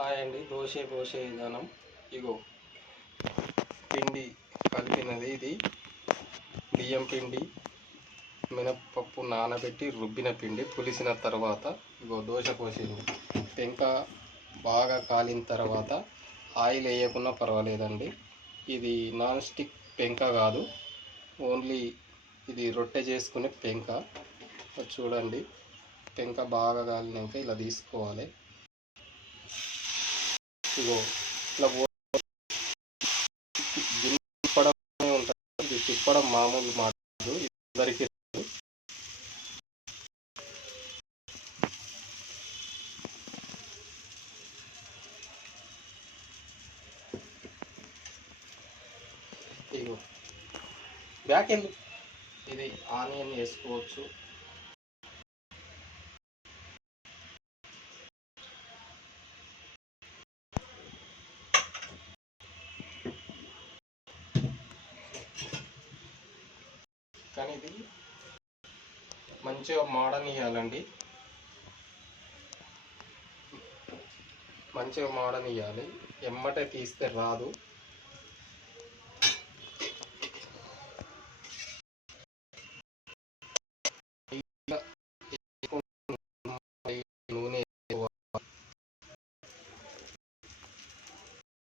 Hi అండి. దోశ పోసే విధానం. ఇగో పిండి కలిపినది ఇది. బియ్యం పిండి మినప్పప్పు నానబెట్టి రుబ్బిన పిండి పులిసిన తర్వాత ఇగో దోశ పోసేది పెంక బాగా కాలిన తర్వాత ఆయిల్ వేయకున్నా పర్వాలేదండి. ఇది నాన్ స్టిక్ పెంక కాదు. ఓన్లీ ఇది రొట్టె చేసుకునే పెంక చూడండి పెంక బాగా కాలినాక ఇలా తీసుకోవాలి. ఇగో ఇట్లా పో- తిప్పడం ఉంటుంది. ఇది తిప్పడం మామూలు మాట ఇద్దరికి అందరికీ ఇగో బ్యాక్ ఎండ్ ఇది ఆనియన్ వేసుకోవచ్చు. కానీ ఇది మంచిగా మాడనియాలండి. మంచిగా మాడనియాలి. ఎమ్మటే తీస్తే రాదు. నూనె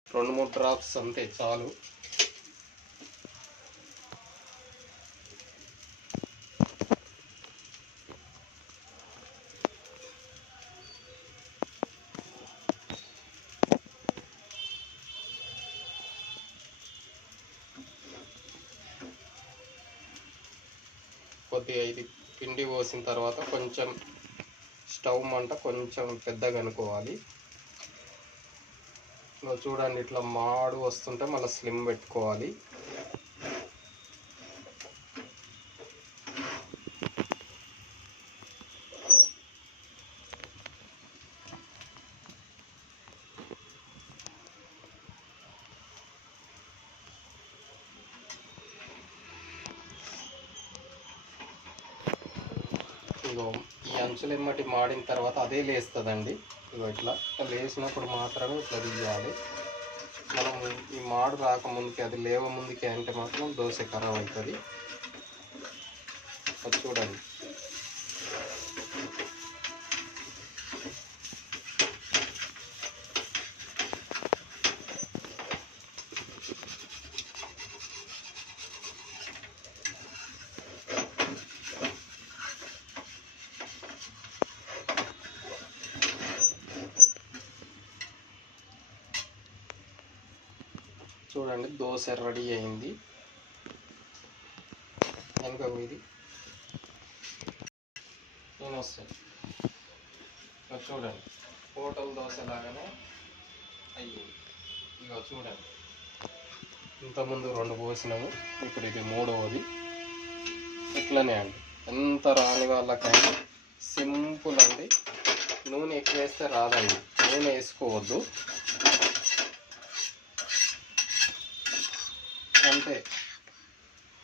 రెండు మూడు డ్రాప్స్ అంతే చాలు. కొద్దిగా ఇది పిండి పోసిన తర్వాత కొంచెం స్టవ్ మంట కొంచెం పెద్దగా అనుకోవాలి. చూడండి ఇట్లా మాడు వస్తుంటే మళ్ళీ స్లిమ్ పెట్టుకోవాలి. ఇగో ఈ అంచులు ఎమ్మటి మాడిన తర్వాత అదే లేస్తుందండి. ఇగో ఇట్లా. లేసినప్పుడు లేచినప్పుడు మాత్రమే ఇట్లా తీయాలి మనం ఈ మాడు రాకముందుకి అది లేవ ముందుకి అంటే మాత్రం దోశ ఖరాబ్ అవుతుంది అది చూడండి. చూడండి దోశ రెడీ అయింది. వెనుక ఇది. నేను వస్తాను. ఇక చూడండి హోటల్ దోశ లాగానే అయ్యింది. ఇక చూడండి. ఇంతకుముందు రెండు పోసినాము ఇప్పుడు ఇది మూడవది. ఇట్లనే అండి. ఎంత రాని వాళ్ళకైనా సింపుల్ అండి. నూనె ఎక్కువ వేస్తే రాదండి. నూనె వేసుకోవద్దు. అంతే